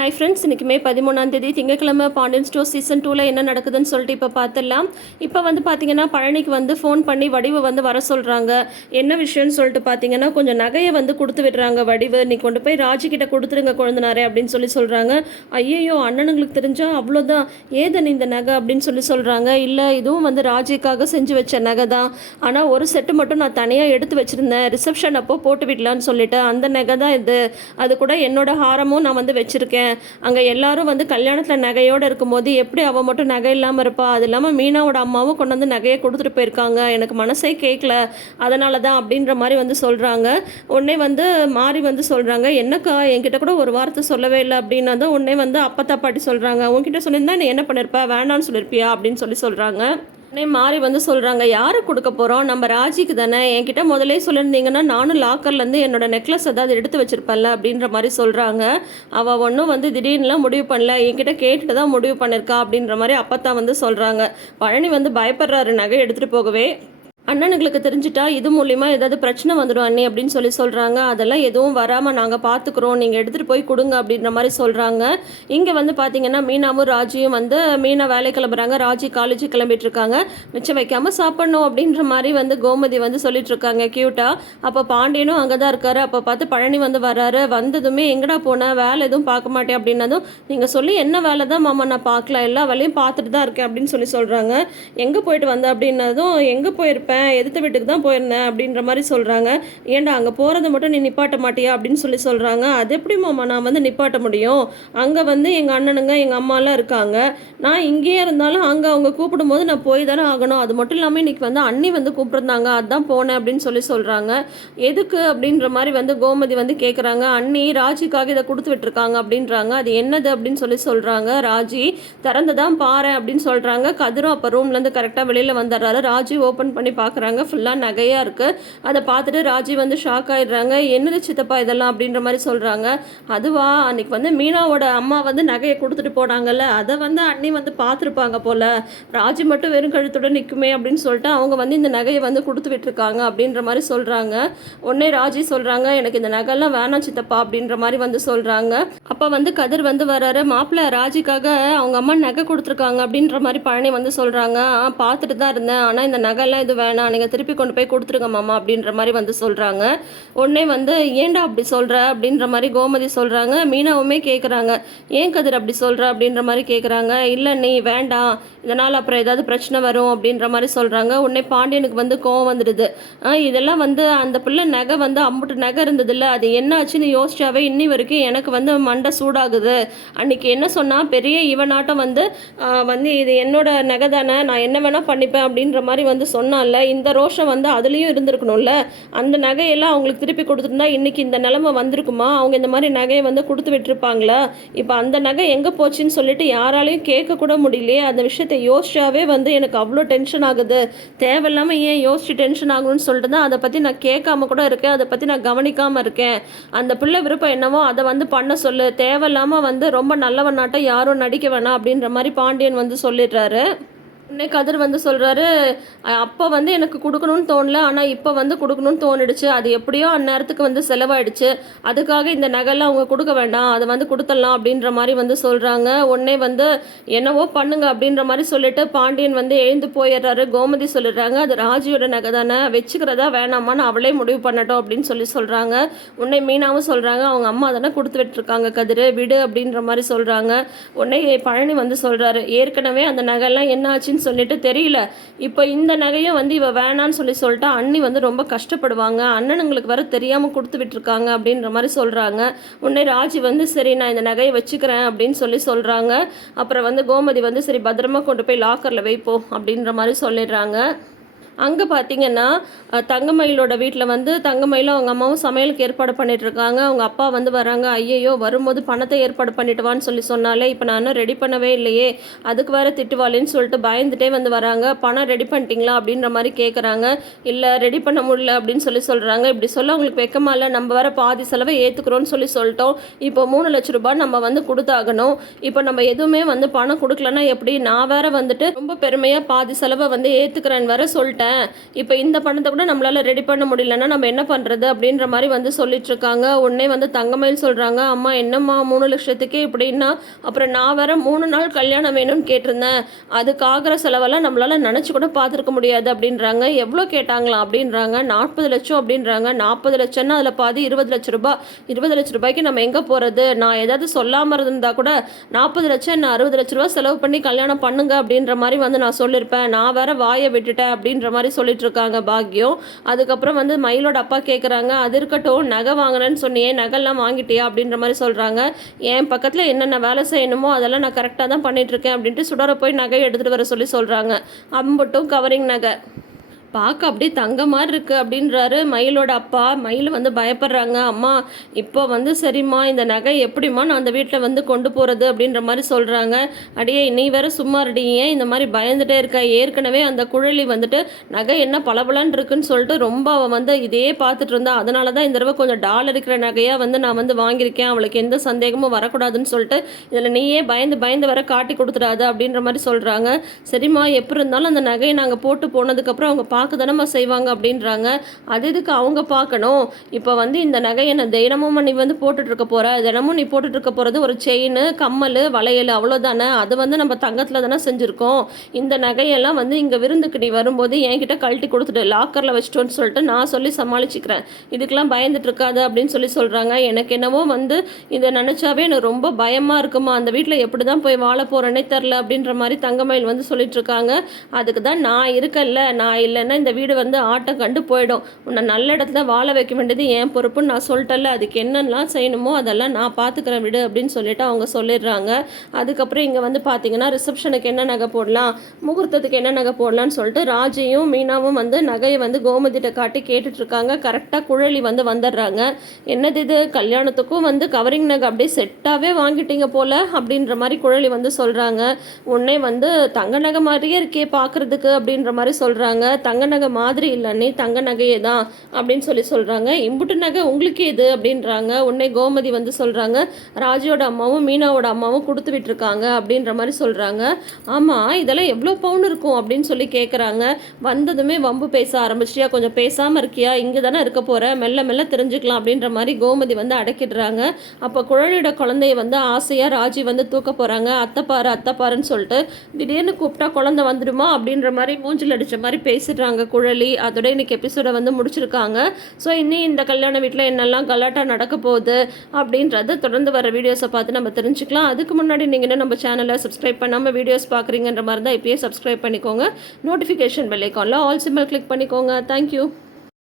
Hi friends இன்றைக்குமே பதிமூணாந்தேதி பதிமூணாம் தேதி பாண்டியன் ஸ்டோர் சீசன் டூவில் என்ன நடக்குதுன்னு சொல்லிட்டு இப்போ பார்த்துடலாம் இப்போ வந்து பார்த்தீங்கன்னா பழனிக்கு வந்து ஃபோன் பண்ணி வடிவு வந்து வர சொல்கிறாங்க என்ன விஷயம்னு சொல்லிட்டு பார்த்தீங்கன்னா கொஞ்சம் நகையை வந்து கொடுத்து விடுறாங்க வடிவு. நீ கொண்டு போய் ராஜிக்கிட்ட கொடுத்துருங்க குழந்தனாரே அப்படின்னு சொல்லி சொல்கிறாங்க ஐயையோ அண்ணனுங்களுக்கு தெரிஞ்சால் அவ்வளோதான் ஏதன் இந்த நகை அப்படின்னு சொல்லி சொல்கிறாங்க இல்லை இதுவும் வந்து ராஜிக்காக செஞ்சு வச்ச நகை தான். ஆனால் ஒரு செட்டு மட்டும் நான் தனியாக எடுத்து வச்சுருந்தேன். ரிசப்ஷன் அப்போ போட்டு விடலான்னு சொல்லிட்டு அந்த நகை தான் இது. அது கூட என்னோட ஹாரமும் நான் வந்து வச்சுருக்கேன். அங்கே எல்லாரும் வந்து கல்யாணத்தில் நகையோடு இருக்கும்போது எப்படி அவள் மட்டும் நகை இல்லாமல் இருப்பா? அது இல்லாமல் மீனாவோட அம்மாவும் கொண்டு வந்து நகையை கொடுத்துட்டு போயிருக்காங்க. எனக்கு மனசே கேட்கல அதனால தான் அப்படின்ற மாதிரி வந்து சொல்கிறாங்க உடனே வந்து மாறி வந்து சொல்கிறாங்க என்னக்கா? என்கிட்ட கூட ஒரு வார்த்தை சொல்லவே இல்லை அப்படின்னா தான் உடனே வந்து அப்பத்தா பாட்டி சொல்கிறாங்க உன்கிட்ட சொல்லியிருந்தா நீ என்ன பண்ணியிருப்ப வேணான்னு சொல்லியிருப்பியா அப்படின்னு சொல்லி சொல்கிறாங்க உடனே மாறி வந்து சொல்கிறாங்க யாருக்கு கொடுக்க போகிறோம் நம்ம ராஜிக்கு தானே. என்கிட்ட முதலே சொல்லியிருந்தீங்கன்னா நானும் லாக்கர்லேருந்து என்னோட நெக்லஸ் ஏதாவது எடுத்து வச்சுருப்பேன்ல அப்படின்ற மாதிரி சொல்கிறாங்க அவள் ஒன்றும் வந்து திடீர்னுலாம் முடிவு பண்ணல. என்கிட்ட கேட்டுட்டு தான் முடிவு பண்ணியிருக்கா அப்படின்ற மாதிரி அப்போ தான் வந்து சொல்கிறாங்க பழனி வந்து பயப்படுறாரு நகை எடுத்துகிட்டு போகவே. அண்ணனுங்களுக்கு தெரிஞ்சிட்டா இது மூலிமா ஏதாவது பிரச்சனை வந்துடும் அண்ணி அப்படின்னு சொல்லி சொல்கிறாங்க அதெல்லாம் எதுவும் வராமல் நாங்கள் பார்த்துக்குறோம் நீங்கள் எடுத்துகிட்டு போய் கொடுங்க அப்படின்ற மாதிரி சொல்கிறாங்க இங்கே வந்து பார்த்தீங்கன்னா மீனாவும் ராஜியும் வந்து மீனா வேலை கிளம்புறாங்க. ராஜி காலேஜ் கிளம்பிட்டு இருக்காங்க. மிச்சம் வைக்காமல் சாப்பிடணும் அப்படின்ற மாதிரி வந்து கோமதி வந்து சொல்லிட்டு இருக்காங்க. க்யூட்டாக அப்போ பாண்டியனும் அங்கே தான் இருக்காரு. அப்போ பார்த்து பழனி வந்து வராரு வந்ததுமே எங்கடா போன? வேலை எதுவும் பார்க்க மாட்டேன் அப்படின்னதும் நீங்கள் சொல்லி என்ன வேலை தான் மாமா? நான் பார்க்கல. எல்லா வேலையும் பார்த்துட்டு தான் இருக்கேன் அப்படின்னு சொல்லி சொல்கிறாங்க எங்கே போயிட்டு வந்த அப்படின்னதும் எங்கே போயிருப்பேன் எதிர்த்த வீட்டுக்கு தான் போயிருந்தேன் அப்படின்ற மாதிரி சொல்கிறாங்க ஏன்டா அங்கே போகிறத மட்டும் நீ நிப்பாட்ட மாட்டியா அப்படின்னு சொல்லி சொல்கிறாங்க அது எப்படி மாமா நான் வந்து நிப்பாட்ட முடியும். அங்கே வந்து எங்கள் அண்ணனுங்க எங்கள் அம்மாலாம் இருக்காங்க. நான் இங்கேயே இருந்தாலும் அங்கே அவங்க கூப்பிடும்போது நான் போய் தானே ஆகணும். அது மட்டும் இல்லாமல் இன்னைக்கு வந்து அண்ணி வந்து கூப்பிட்ருந்தாங்க அதான் போனேன் அப்படின்னு சொல்லி சொல்கிறாங்க எதுக்கு அப்படின்ற மாதிரி வந்து கோமதி வந்து கேட்குறாங்க அண்ணி ராஜிக்காக இதை கொடுத்து விட்டுருக்காங்க அப்படின்றாங்க. அது என்னது அப்படின்னு சொல்லி சொல்கிறாங்க ராஜி திறந்து தான் பாரு அப்படின்னு சொல்கிறாங்க கதிரும் அப்போ ரூம்லேருந்து கரெக்டாக வெளியில் வந்துடுறாரு. ராஜி ஓப்பன் பண்ணி பார்க்குறாங்க. ஃபுல்லாக நகையாக இருக்குது அதை பார்த்துட்டு ராஜி வந்து ஷாக் ஆகிடுறாங்க என்னது சித்தப்பா இதெல்லாம் அப்படின்ற மாதிரி சொல்கிறாங்க அதுவா அன்னைக்கு வந்து மீனாவோட அம்மா வந்து நகையை கொடுத்துட்டு போனாங்கல்ல. அதை வந்து அண்ணி வந்து பார்த்துருப்பாங்க போல். ராஜி மட்டும் வெறும் கழுத்துடன் நிற்குமே அப்படின்னு சொல்லிட்டு அவங்க வந்து இந்த நகையை வந்து கொடுத்து விட்டுருக்காங்க அப்படின்ற மாதிரி சொல்கிறாங்க உடனே ராஜி சொல்கிறாங்க எனக்கு இந்த நகைலாம் வேணாம் சித்தப்பா அப்படின்ற மாதிரி வந்து சொல்கிறாங்க அப்போ வந்து கதிர் வந்து வராரு. மாப்பிள்ளை ராஜிக்காக அவங்க அம்மா நகை கொடுத்துருக்காங்க அப்படின்ற மாதிரி பழனி வந்து சொல்கிறாங்க பார்த்துட்டு தான் இருந்தேன். ஆனால் இந்த நகைலாம் இது வேணாம் நீங்கள் திருப்பி கொண்டு போய் கொடுத்துருங்க மாமா அப்படின்ற மாதிரி வந்து சொல்கிறாங்க உடனே வந்து ஏண்டா அப்படி சொல்கிற அப்படின்ற மாதிரி கோமதி சொல்கிறாங்க மீனாவுமே கேட்குறாங்க ஏன் கதிர் அப்படி சொல்கிற அப்படின்ற மாதிரி கேட்குறாங்க இல்லை நீ வேண்டாம். இதனால் அப்புறம் ஏதாவது பிரச்சனை வரும் அப்படின்ற மாதிரி சொல்கிறாங்க உடனே பாண்டியனுக்கு வந்து கோவம் வந்துடுது. இதெல்லாம் வந்து அந்த பிள்ளை நகை வந்து அம்புட்டு நகை இருந்ததில்ல. அது என்ன ஆச்சுன்னு யோசிச்சாவே இன்னி வரைக்கும் எனக்கு வந்து மண்டை சூடாகுது. அன்னைக்கு என்ன சொன்னால் பெரிய இவனாட்டம் வந்து வந்து இது என்னோட நகை தானே. நான் என்ன வேணால் பண்ணிப்பேன் அப்படின்ற மாதிரி வந்து சொன்னால இந்த ரோஷம் வந்து அதுலேயும் இருந்திருக்கணும்ல. அந்த நகையெல்லாம் அவங்களுக்கு திருப்பி கொடுத்துருந்தா இன்னைக்கு இந்த நிலமை வந்திருக்குமா? அவங்க இந்த மாதிரி நகையை வந்து கொடுத்து விட்டுருப்பாங்களா? இப்போ அந்த நகை எங்கே போச்சுன்னு சொல்லிட்டு யாராலையும் கேட்கக்கூட முடியலையே. அந்த விஷயத்தை யோசிச்சாவே வந்து எனக்கு அவ்வளோ டென்ஷன் ஆகுது. தேவையில்லாமல் ஏன் யோசிச்சு டென்ஷன் ஆகணும்னு சொல்லிட்டு தான் அதை பற்றி நான் கேட்காம கூட இருக்கேன். அதை பற்றி நான் கவனிக்காமல் இருக்கேன். அந்த பிள்ளை விருப்பம் என்னவோ அதை வந்து பண்ண சொல்லு. தேவையில்லாமல் வந்து ரொம்ப நல்லவனாட்டம் யாரும் நடிக்க வேணாம் அப்படின்ற மாதிரி பாண்டியன் வந்து சொல்லிடுறாரு. உடனே கதிர் வந்து சொல்கிறாரு அப்போ வந்து எனக்கு கொடுக்கணும்னு தோணல ஆனால் இப்போ வந்து கொடுக்கணும்னு தோணிடுச்சு. அது எப்படியோ அந்நேரத்துக்கு வந்து செலவாயிடுச்சு. அதுக்காக இந்த நகைலாம் அவங்க கொடுக்க வேண்டாம். அதை வந்து கொடுத்துடலாம் அப்படின்ற மாதிரி வந்து சொல்கிறாங்க உடனே வந்து என்னவோ பண்ணுங்க அப்படின்ற மாதிரி சொல்லிட்டு பாண்டியன் வந்து எழுந்து போயிடுறாரு. கோமதி சொல்லிடுறாங்க அது ராஜியோட நகை தானே வச்சுக்கிறதா வேணாமான்னு அவளே முடிவு பண்ணட்டும் அப்படின்னு சொல்லி சொல்கிறாங்க உடனே மீனாவும் சொல்கிறாங்க அவங்க அம்மா தானே கொடுத்து விட்டுருக்காங்க கதிர் விடு அப்படின்ற மாதிரி சொல்கிறாங்க உடனே பழனி வந்து சொல்கிறாரு ஏற்கனவே அந்த நகைலாம் என்ன ஆச்சுன்னு சொல்லிட்டு தெரியல. இப்போ இந்த நகையும் வந்து இவ வேணான்னு சொல்லி சொல்லிட்டா அண்ணி வந்து ரொம்ப கஷ்டப்படுவாங்க. அண்ணனுங்களுக்கு வர தெரியாமல் கொடுத்து விட்டுருக்காங்க அப்படின்ற மாதிரி சொல்கிறாங்க உடனே ராஜி வந்து சரி நான் இந்த நகையை வச்சுக்கிறேன் அப்படின்னு சொல்லி சொல்கிறாங்க அப்புறம் வந்து கோமதி வந்து சரி பத்திரமா கொண்டு போய் லாக்கரில் வைப்போம் அப்படின்ற மாதிரி சொல்லிடுறாங்க. அங்கே பார்த்தீங்கன்னா தங்கமயிலோட வீட்டில் வந்து தங்கமயிலும் அவங்க அம்மாவும் சமையலுக்கு ஏற்பாடு பண்ணிட்டு இருக்காங்க. அவங்க அப்பா வந்து வராங்க. ஐயையோ வரும்போது பணத்தை ஏற்பாடு பண்ணிட்டுவான்னு சொல்லி சொன்னாலே இப்போ நான் ரெடி பண்ணவே இல்லையே. அதுக்கு வேற திட்டுவாளேன்னு சொல்லிட்டு பயந்துட்டே வந்து வராங்க. பணம் ரெடி பண்ணிட்டீங்களா? அப்படின்ற மாதிரி கேட்குறாங்க இல்லை ரெடி பண்ண முடியல அப்படின்னு சொல்லி சொல்கிறாங்க இப்படி சொல்ல அவங்களுக்கு வெக்கமா இல்லை. நம்ம வேற பாதி செலவை ஏற்றுக்குறோன்னு சொல்லி சொல்லிட்டோம். இப்போ மூணு லட்ச ரூபாய் நம்ம வந்து கொடுத்தாகணும். இப்போ நம்ம எதுவுமே வந்து பணம் கொடுக்கலன்னா எப்படி? நான் வேற வந்துட்டு ரொம்ப பெருமையாக பாதி செலவை வந்து ஏற்றுக்கிறேன்னு வேற சொல்லிட்டேன். இப்போ இந்த பணத்தை கூட நம்மளால் ரெடி பண்ண முடியலன்னா நம்ம என்ன பண்ணுறது அப்படின்ற மாதிரி வந்து சொல்லிட்டு இருக்காங்க. உடனே வந்து தங்கமயில் சொல்கிறாங்க அம்மா என்னம்மா மூணு லட்சத்துக்கே இப்படின்னா? அப்புறம் நான் வேற மூணு நாள் கல்யாணம் வேணும்னு கேட்டிருந்தேன். அதுக்காகிற செலவெல்லாம் நம்மளால் நினச்சி கூட பார்த்துருக்க முடியாது அப்படின்றாங்க. எவ்வளோ கேட்டாங்களாம் அப்படின்றாங்க. நாற்பது லட்சம் அப்படின்றாங்க. நாற்பது லட்சம்னா அதில் பாதி இருபது லட்ச ரூபாய் இருபது லட்ச ரூபாய்க்கு நம்ம எங்கே போகிறது நான் ஏதாவது சொல்லாமல் இருந்தால் கூட நாற்பது லட்சம் நான் அறுபது லட்ச ரூபா செலவு பண்ணி கல்யாணம் பண்ணுங்க அப்படின்ற மாதிரி வந்து நான் சொல்லியிருப்பேன் நான் வேற வாயை விட்டுட்டேன் அப்படின்ற மாதிரி சொல்லிட்டு இருக்காங்க பாக்யம். அதுக்கப்புறம் வந்து மயிலோட அப்பா கேட்குறாங்க அது இருக்கட்டும் நகை வாங்கினேன்னு சொன்னியே நகைலாம் வாங்கிட்டியா? அப்படின்ற மாதிரி சொல்கிறாங்க என் பக்கத்தில் என்னென்ன வேலை செய்யணுமோ அதெல்லாம் நான் கரெக்டாக தான் பண்ணிட்டு இருக்கேன் அப்படின்ட்டு சுடர போய் நகை எடுத்துகிட்டு வர சொல்லி சொல்கிறாங்க அம்பட்டும் கவரிங் நகை. பார்க்க அப்படியே தங்க மாதிரி இருக்குது அப்படின்றாரு. மயிலோட அப்பா மயில் வந்து பயப்படுறாங்க. அம்மா இப்போ வந்து சரிம்மா இந்த நகை எப்படிம்மா நான் அந்த வீட்டில் வந்து கொண்டு போகிறது அப்படின்ற மாதிரி சொல்கிறாங்க அடியே நீ வேற சும்மா இருடி ஏன் இந்த மாதிரி பயந்துட்டே இருக்க? ஏற்கனவே அந்த குழலி வந்துட்டு நகை என்ன பளபளன்னு இருக்குன்னு சொல்லிட்டு ரொம்ப அவள் வந்து இதே பார்த்துட்டு இருந்தா. அதனால தான் இந்த தடவை கொஞ்சம் டால் இருக்கிற நகையாக வந்து நான் வந்து வாங்கியிருக்கேன். அவளுக்கு எந்த சந்தேகமும் வரக்கூடாதுன்னு சொல்லிட்டு இதில் நீயே பயந்து பயந்து வர காட்டி கொடுத்துடாத அப்படின்ற மாதிரி சொல்கிறாங்க சரிம்மா எப்படி இருந்தாலும் அந்த நகையை நாங்கள் போட்டு போனதுக்கப்புறம் அவங்க பார்க்க தானே செய்வாங்க அப்படின்றாங்க. அது எதுக்கு அவங்க பார்க்கணும்? இப்போ வந்து இந்த நகையை நான் தினமும் நீ வந்து போட்டுட்ருக்க இருக்க தினமும் நீ போட்டுட்ருக்க போகிறது ஒரு செயின் கம்மல் வளையல் அவ்வளோதானே அது வந்து நம்ம தங்கத்தில் தானே செஞ்சுருக்கோம். இந்த நகையெல்லாம் வந்து இங்கே விருந்துக்கு நீ வரும்போது என்கிட்ட கழட்டி கொடுத்துட்டு லாக்கரில் வச்சிட்டோன்னு சொல்லிட்டு நான் சொல்லி சமாளிச்சுக்கிறேன். இதுக்கெல்லாம் பயந்துட்டுருக்காது அப்படின்னு சொல்லி சொல்கிறாங்க எனக்கு என்னவோ வந்து இதை நினச்சாவே எனக்கு ரொம்ப பயமாக இருக்குமா? அந்த வீட்டில் எப்படி தான் போய் வாழ போகிறேனே தெரில அப்படின்ற மாதிரி தங்கமயில் வந்து சொல்லிட்டு இருக்காங்க அதுக்கு தான் நான் இருக்கல நான் இல்லைன்னா இந்த வீடு வந்து ஆட்டம் கண்டு போயிடும். உன்னை நல்ல இடத்துல வாழ வைக்க வேண்டியது என் பொறுப்புன்னு நான் சொல்லிட்டல அதுக்கு என்னென்னலாம் செய்யணுமோ அதெல்லாம் நான் பார்த்துக்கிறேன் விடு அப்படின்னு சொல்லிட்டு அவங்க சொல்லிடுறாங்க. அதுக்கப்புறம் இங்கே வந்து பார்த்தீங்கன்னா ரிசப்ஷனுக்கு என்ன நகை போடலாம் முகூர்த்தத்துக்கு என்ன நகை போடலாம்னு சொல்லிட்டு ராஜையும் மீனாவும் வந்து நகையை வந்து கோமதிட்ட காட்டி கேட்டுட்ருக்காங்க. கரெக்டாக குழலி வந்து வந்துடுறாங்க. என்னது இது? கல்யாணத்துக்கும் வந்து கவரிங் நகை அப்படியே செட்டாகவே வாங்கிட்டீங்க போல அப்படின்ற மாதிரி குழலி வந்து சொல்கிறாங்க உடனே வந்து தங்க நகை மாதிரியே இருக்கே பார்க்குறதுக்கு அப்படின்ற மாதிரி சொல்கிறாங்க தங்க தங்க நகை மாதிரி இல்லைன்னே தங்க நகையே தான் அப்படின்னு சொல்லி சொல்கிறாங்க இம்புட்டு நகை உங்களுக்கு எது அப்படின்றாங்க. உடனே கோமதி வந்து சொல்கிறாங்க ராஜியோட அம்மாவும் மீனாவோட அம்மாவும் கொடுத்து விட்டுருக்காங்க அப்படின்ற மாதிரி சொல்கிறாங்க ஆமாம் இதெல்லாம் எவ்வளோ பவுன் இருக்கும் அப்படின்னு சொல்லி கேட்குறாங்க வந்ததுமே வம்பு பேச ஆரம்பிச்சியா கொஞ்சம் பேசாமல் இருக்கியா? இங்கே தானே இருக்க போகிற மெல்ல மெல்ல தெரிஞ்சுக்கலாம் அப்படின்ற மாதிரி கோமதி வந்து அடக்கிடுறாங்க. அப்போ குழந்தையோட குழந்தைய வந்து ஆசையாக ராஜி வந்து தூக்க போகிறாங்க அத்தைப்பாரு அத்தைப்பாருன்னு சொல்லிட்டு திடீர்னு கூப்பிட்டா குழந்தை வந்துடுமா அப்படின்ற மாதிரி மூஞ்சில் அடித்த மாதிரி பேசிடுறாங்க. குழலி அதோட இன்னைக்கு எபிசோடை வந்து முடிச்சிருக்காங்க. ஸோ இன்னும் இந்த கல்யாண வீட்டில் என்னெல்லாம் கலாட்டா நடக்க போகுது அப்படின்றத தொடர்ந்து வர வீடியோஸை பார்த்து நம்ம தெரிஞ்சுக்கலாம். அதுக்கு முன்னாடி நீங்கள் இன்னும் நம்ம சேனலை சப்ஸ்கிரைப் பண்ணாமல் வீடியோஸ் பார்க்குறீங்கன்ற மாதிரி தான் இப்போயே சப்ஸ்கிரைப் பண்ணிக்கோங்க. நோட்டிஃபிகேஷன் பெல் ஐக்கானில் ஆல் சிம்பிள் கிளிக் பண்ணிக்கோங்க. Thank you